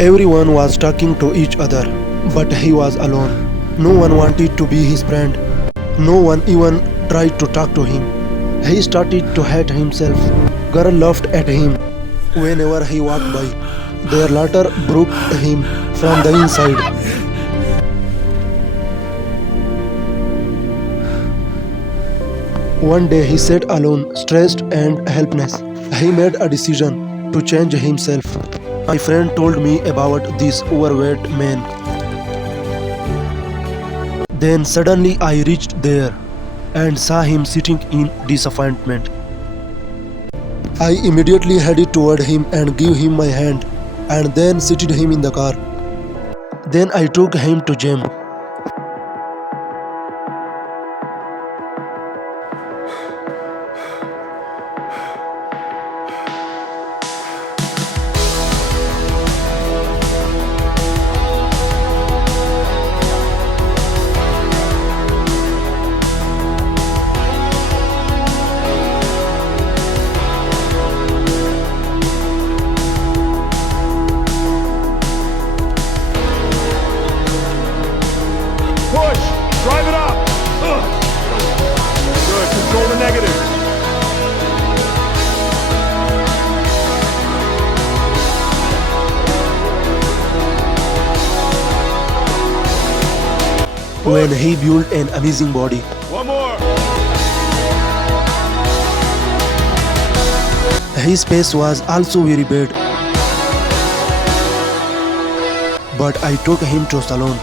Everyone was talking to each other, but he was alone. No one wanted to be his friend. No one even tried to talk to him. He started to hate himself. Girls laughed at him whenever he walked by. Their laughter broke him from the inside. One day he sat alone, stressed and helpless. He made a decision to change himself. My friend told me about this overweight man. Then suddenly I reached there and saw him sitting in disappointment. I immediately headed toward him and gave him my hand and then seated him in the car. Then I took him to gym. Push! Drive it up! Ugh. Good, control the negative. When he built an amazing body. One more! His face was also very bad. But I took him to salon.